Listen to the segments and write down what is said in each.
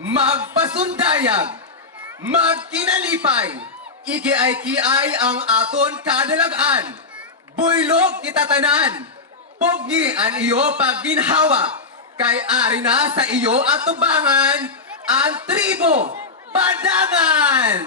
magpasundayag, magkinalipay, igiay-kiay ang aton kadalagan, buylog kitatanan, pugni ang iyo pagginhawa, kay ari na sa iyo atubangan, ang tribo Badangan!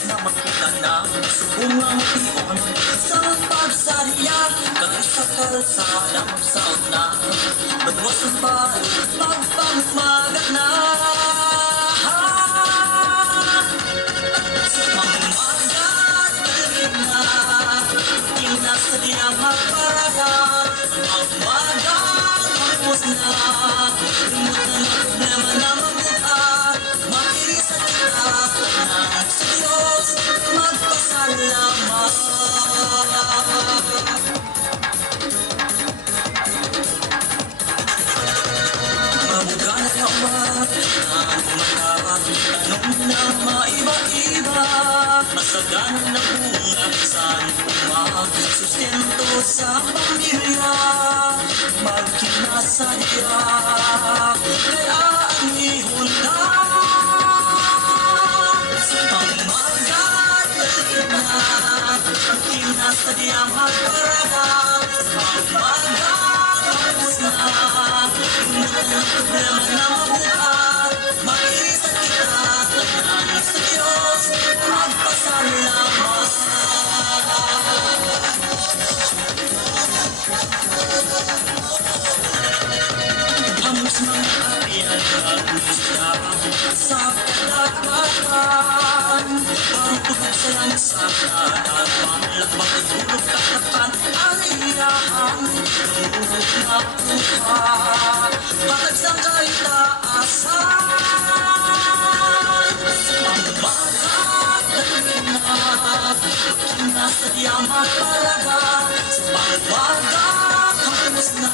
Na makita na subungang pion sa pagsarya kahit sa kalsada magsaot na badwasan pa magpangmagat na sa pangmagat galing na kinasadyang magparagat magmagat magpus na limot na problema na mabuhat makisa kita ng Diyos magpasalamat. Mabugan at hawak ang umakat, tanong na maiba-iba, masaganang na bunga sa lumag, sustento sa pamilya, magkinasaya, kaya ang ihundan. Kinasadyang magparagat magmagat tapos na limutan ang problema na mabuhat mag-iisat kita tanang sa Diyos magpasalamat. Hamos mga ariyan nag-uusya sa kadagatan pangtugog sa langit sa kadagatan lagbang at hulog katakan ariyahan hulog na puha patagsang kahit taasan ang bagat na kinasadyang magpalaga sa pagbagat hapos na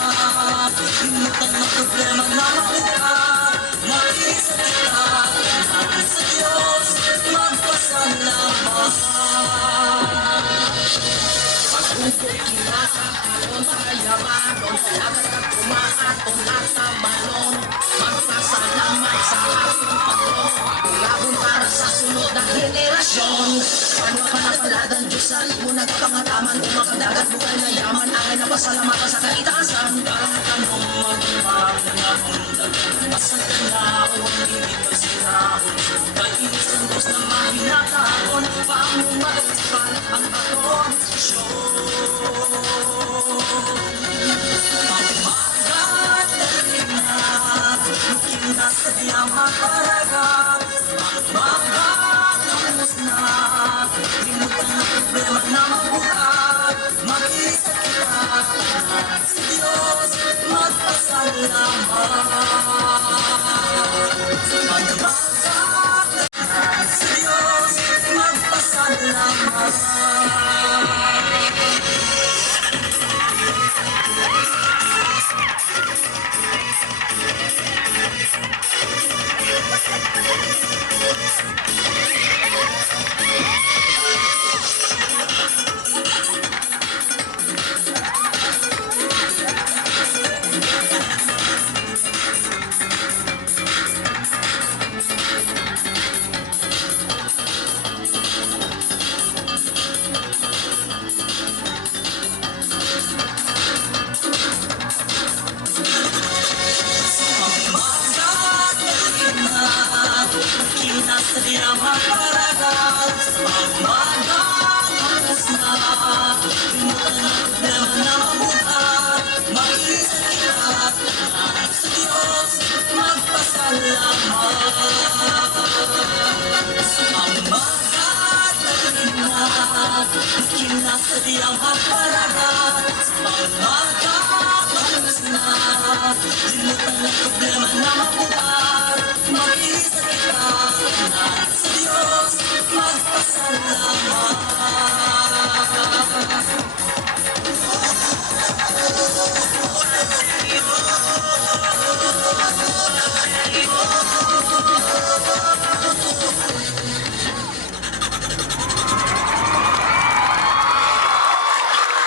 limutan ng problema na mabuhat mag-isa kita tanang sa Diyos magpasalamat. Pag-ugoy kinakakaroon sa yaman salamat at kumahaton at sa balon magsasalamat sa ating Panginoon pagulabon para sa sunod na henerasyon. Ano ka na paladan Diyos sa imo nagpangataman kung makadagat bukay na yaman angay na pasalamatan sa kaitaasan. Tanong magpapangahon masaganaon hindi pagsinaon kainis ang Diyos na mahinataon paano matupal ang aton sadyang maparagat magpapatapos na limutan ang problema na mabuhat mag-isa kita sa Diyos magpasalamat sa pagbagat sa Diyos magpasalamat. Sadyang maparagat magpapatapos na limutan ang problema na mabuhat mag-isa kita sa Diyos magpasalamat ang magagaling na kinasadyang maparagat magpapatapos na limutan ang problema na mabuhat mag-isa kita sa Diyos magpasalamat.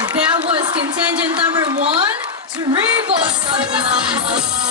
That was contingent number 1, Triple. Salamat.